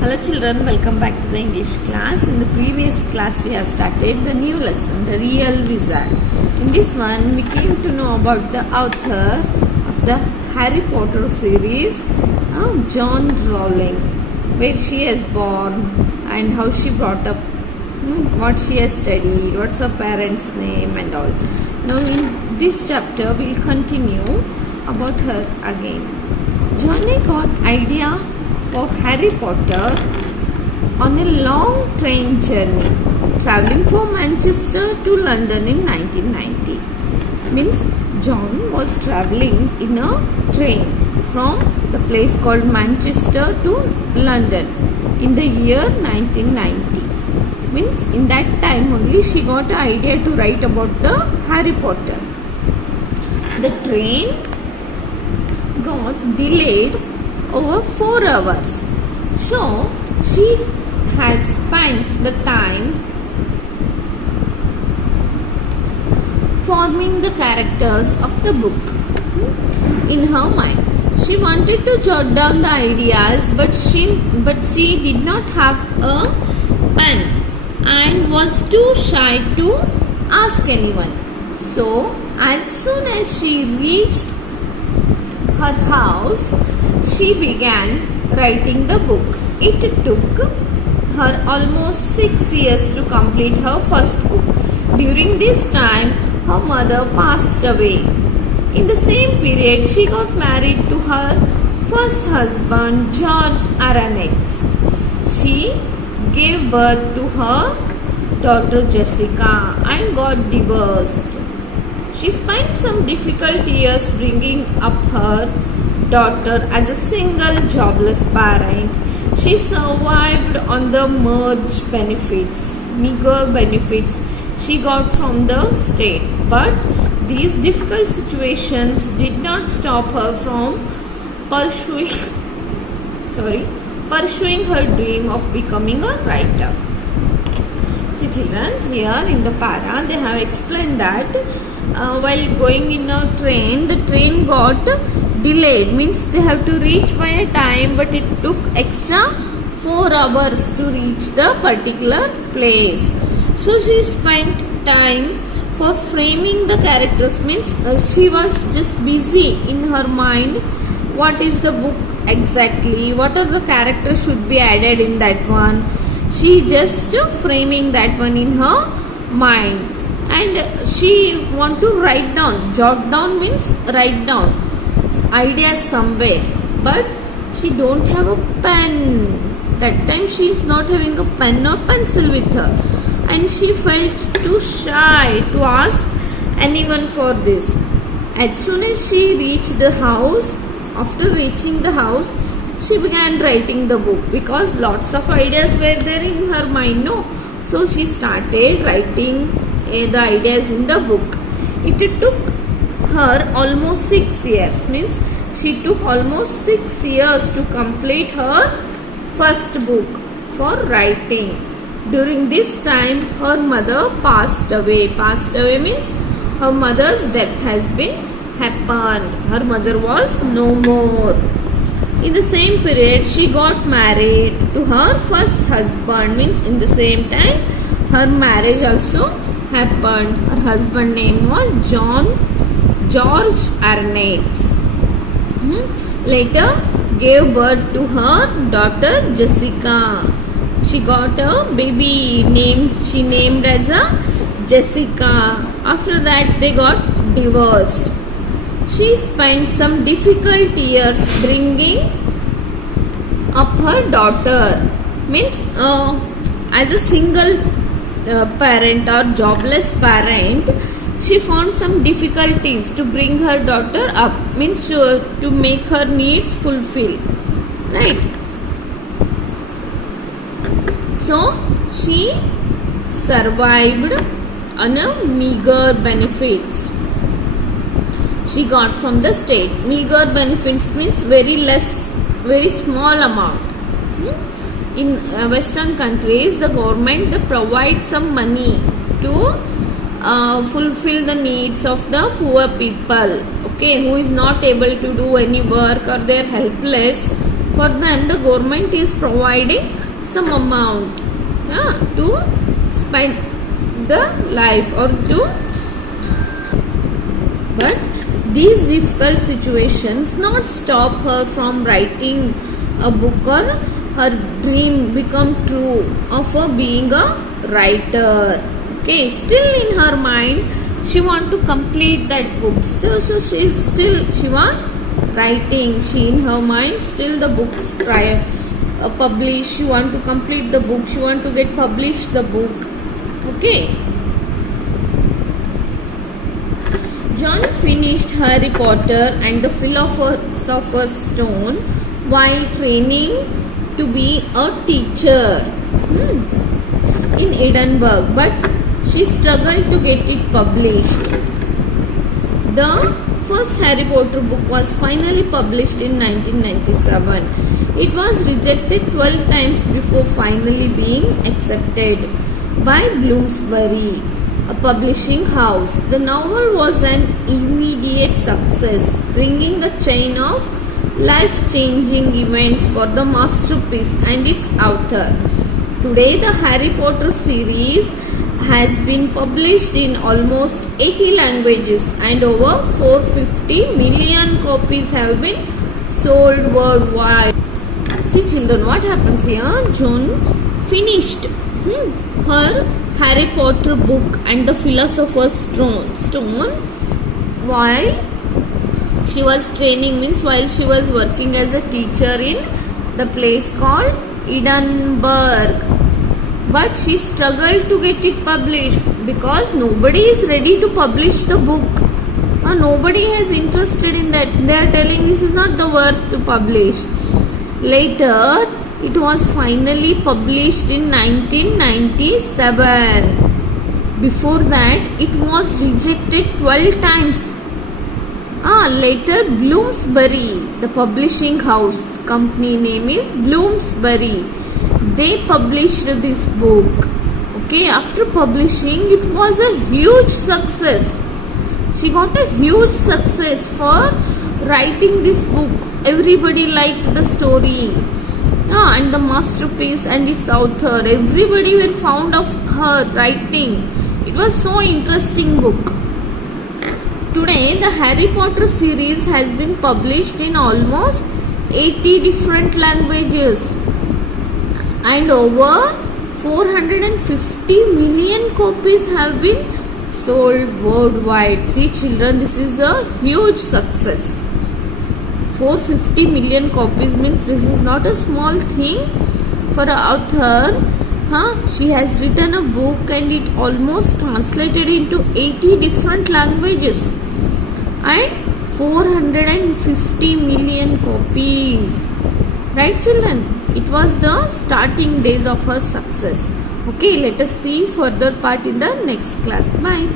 Hello children, welcome back to the English class. In the previous class we have started the new lesson, the real wizard. In this one we came to know about the author of the Harry Potter series, John Rowling, where she is born and how she brought up, what she has studied, what's her parents' name and all. Now in this chapter we'll continue about her again. Johnny got idea for Harry Potter on a long train journey traveling from Manchester to London in 1990. Means John was traveling in a train from the place called Manchester to London in the year 1990. Means in that time only she got an idea to write about the Harry Potter. The train got delayed over 4 hours. So she has spent the time forming the characters of the book in her mind. She wanted to jot down the ideas, but she did not have a pen and was too shy to ask anyone. So as soon as she reached her house, she began writing the book. It took her almost 6 years to complete her first book. During this time, her mother passed away. In the same period, she got married to her first husband, George Aronnax. She gave birth to her daughter Jessica and got divorced. She spent some difficult years bringing up her daughter as a single jobless parent. She survived on the meager benefits she got from the state. But these difficult situations did not stop her from pursuing her dream of becoming a writer. See children, here in the para they have explained that while going in a train, the train got delayed, means they have to reach by a time, but it took extra 4 hours to reach the particular place. So she spent time for framing the characters, means she was just busy in her mind. What is the book exactly? What are the characters should be added in that one? She just framing that one in her mind. And she want to write down. Jot down means write down ideas somewhere. But she don't have a pen. That time she is not having a pen or pencil with her. And she felt too shy to ask anyone for this. As soon as she reached the house, after reaching the house, she began writing the book because lots of ideas were there in her mind. No, so she started writing the ideas in the book. It took her almost 6 years, means she took almost 6 years to complete her first book for writing. During this time her mother passed away. Passed away means her mother's death has been happened. Her mother was no more. In the same period she got married to her first husband, means in the same time her marriage also happened. Her husband name was George Aronnax. Later gave birth to her daughter Jessica. She got a baby she named as a Jessica. After that they got divorced. She spent some difficult years bringing up her daughter, means as a single parent or jobless parent, she found some difficulties to bring her daughter up, means to make her needs fulfill, right? So she survived on a meager benefits she got from the state. Meager benefits means very small amount. In Western countries, the government provides some money to fulfill the needs of the poor people, okay, who is not able to do any work or they are helpless. For them, the government is providing some amount to spend the life or to. But these difficult situations not stop her from writing a book or her dream become true of her being a writer. Okay, still in her mind she want to complete that book. So she was writing. She in her mind still the books published. She want to complete the book. She want to get published the book. Okay. John finished Harry Potter and the Philosopher's Stone while training to be a teacher in Edinburgh, but she struggled to get it published. The first Harry Potter book was finally published in 1997. It was rejected 12 times before finally being accepted by Bloomsbury, a publishing house. The novel was an immediate success, bringing a chain of life-changing events for the masterpiece and its author. Today, the Harry Potter series has been published in almost 80 languages and over 450 million copies have been sold worldwide. See children, what happens here? Joan finished her Harry Potter book and the Philosopher's Stone while she was training, means while she was working as a teacher in the place called Edinburgh. But she struggled to get it published because nobody is ready to publish the book. Nobody has interested in that. They are telling this is not the worth to publish. Later, it was finally published in 1997. Before that, it was rejected 12 times. Later, Bloomsbury, the publishing house, company name is Bloomsbury. They published this book. Okay, after publishing, it was a huge success. She got a huge success for writing this book. Everybody liked the story and the masterpiece and its author. Everybody were fond of her writing. It was so interesting book. Today, the Harry Potter series has been published in almost 80 different languages and over 450 million copies have been sold worldwide. See children, this is a huge success. 450 million copies means this is not a small thing for an author. She has written a book and it almost translated into 80 different languages and 450 million copies. Right children? It was the starting days of her success. Okay, let us see further part in the next class. Bye.